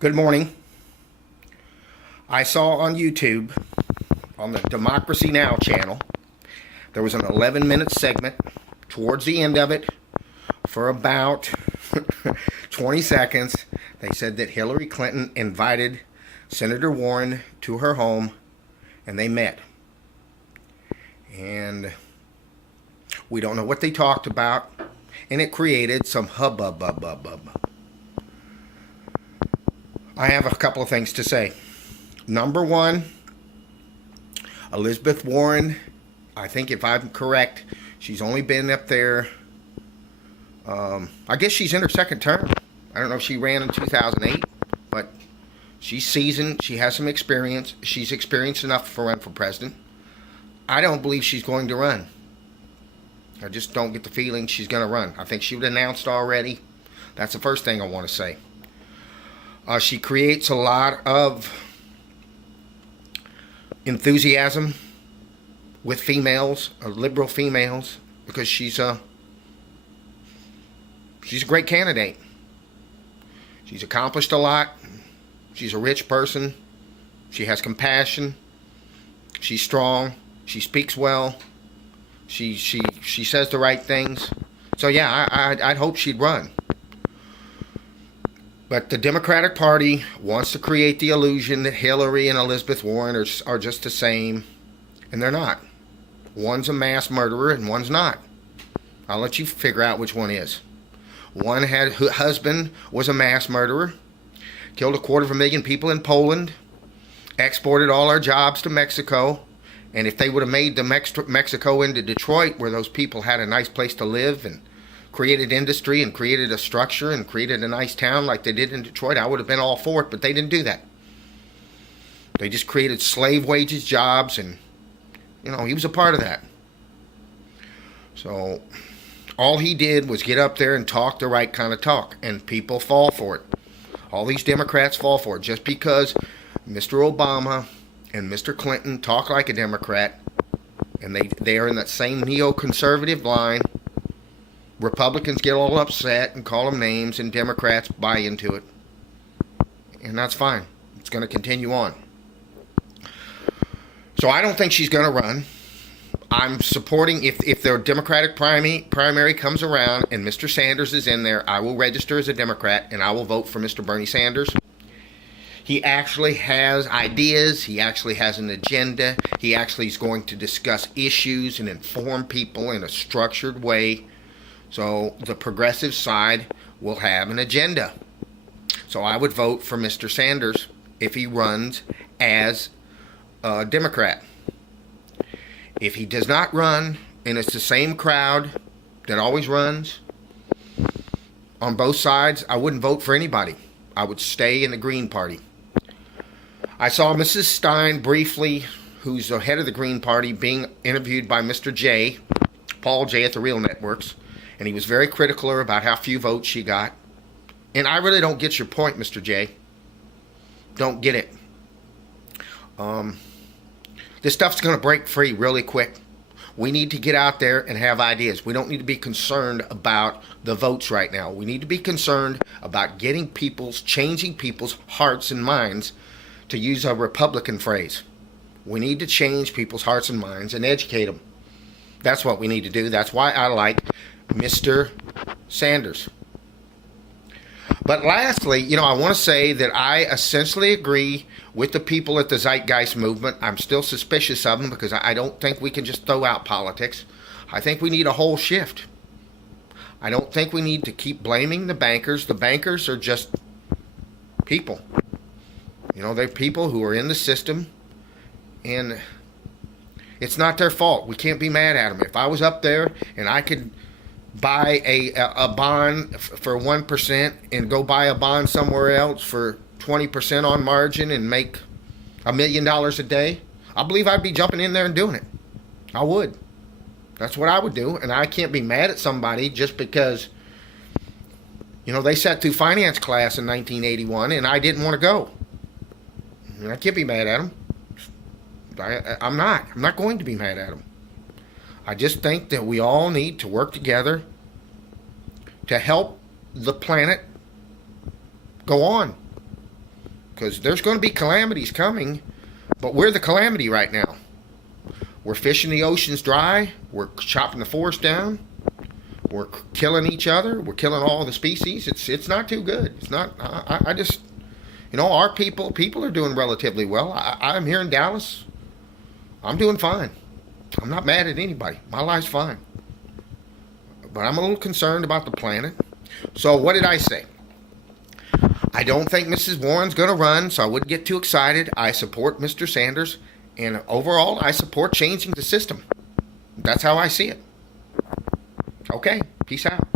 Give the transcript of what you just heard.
Good morning. I saw on YouTube, on the Democracy Now! Channel, there was an 11-minute segment towards the end of it for about 20 seconds. They said that Hillary Clinton invited Senator Warren to her home and they met. And we don't know what they talked about, and it created some hubbub. I have a couple of things to say. Number one, Elizabeth Warren, I think if I'm correct, she's only been up there, I guess she's in her second term. I don't know if she ran in 2008, but she's seasoned. She has some experience. She's experienced enough to run for president. I don't believe she's going to run. I just don't get the feeling she's going to run. I think she was announced already. That's the first thing I want to say. She creates a lot of enthusiasm with females, liberal females, because she's a great candidate. She's accomplished a lot. She's a rich person. She has compassion. She's strong. She speaks well. She says the right things. So yeah, I'd hope she'd run. But the Democratic Party wants to create the illusion that Hillary and Elizabeth Warren are just the same, and they're not. One's a mass murderer and one's not. I'll let you figure out which one is. One husband was a mass murderer, killed 250,000 people in Poland, exported all our jobs to Mexico, and if they would have made Mexico into Detroit, where those people had a nice place to live and created industry and created a structure and created a nice town like they did in Detroit, I would have been all for it, but they didn't do that. They just created slave wages jobs, and he was a part of that. So all he did was get up there and talk the right kind of talk, and people fall for it. All these Democrats fall for it. Just because Mr. Obama and Mr. Clinton talk like a Democrat, and they are in that same neoconservative line, Republicans get all upset and call them names, and Democrats buy into it. And that's fine. It's going to continue on. So I don't think she's going to run. I'm supporting, if their Democratic primary comes around and Mr. Sanders is in there, I will register as a Democrat and I will vote for Mr. Bernie Sanders. He actually has ideas. He actually has an agenda. He actually is going to discuss issues and inform people in a structured way. So the progressive side will have an agenda. So I would vote for Mr. Sanders if he runs as a Democrat. If he does not run, and it's the same crowd that always runs, on both sides, I wouldn't vote for anybody. I would stay in the Green Party. I saw Mrs. Stein briefly, who's the head of the Green Party, being interviewed by Mr. J, Paul J at the Real Networks, and he was very critical about how few votes she got. And I really don't get your point, Mr. J. Don't get it. This stuff's going to break free really quick. We need to get out there and have ideas. We don't need to be concerned about the votes right now. We need to be concerned about changing people's hearts and minds, to use a Republican phrase. We need to change people's hearts and minds and educate them. That's what we need to do. That's why I like Mr. Sanders. But lastly, I want to say that I essentially agree with the people at the Zeitgeist movement. I'm still suspicious of them because I don't think we can just throw out politics. I think we need a whole shift. I don't think we need to keep blaming the bankers. The bankers are just people. They're people who are in the system, and it's not their fault. We can't be mad at them. If I was up there and I could buy a bond for 1% and go buy a bond somewhere else for 20% on margin and make $1 million a day, I believe I'd be jumping in there and doing it. I would. That's what I would do, and I can't be mad at somebody just because, they sat through finance class in 1981 and I didn't want to go. I can't be mad at them. I'm not going to be mad at them. I just think that we all need to work together to help the planet go on. because there's going to be calamities coming, but we're the calamity right now. We're fishing the oceans dry. We're chopping the forest down. We're killing each other. We're killing all the species. It's not too good. It's not. I just, our people are doing relatively well. I'm here in Dallas. I'm doing fine. I'm not mad at anybody. My life's fine. But I'm a little concerned about the planet. So what did I say? I don't think Mrs. Warren's going to run, so I wouldn't get too excited. I support Mr. Sanders, and overall, I support changing the system. That's how I see it. Okay, peace out.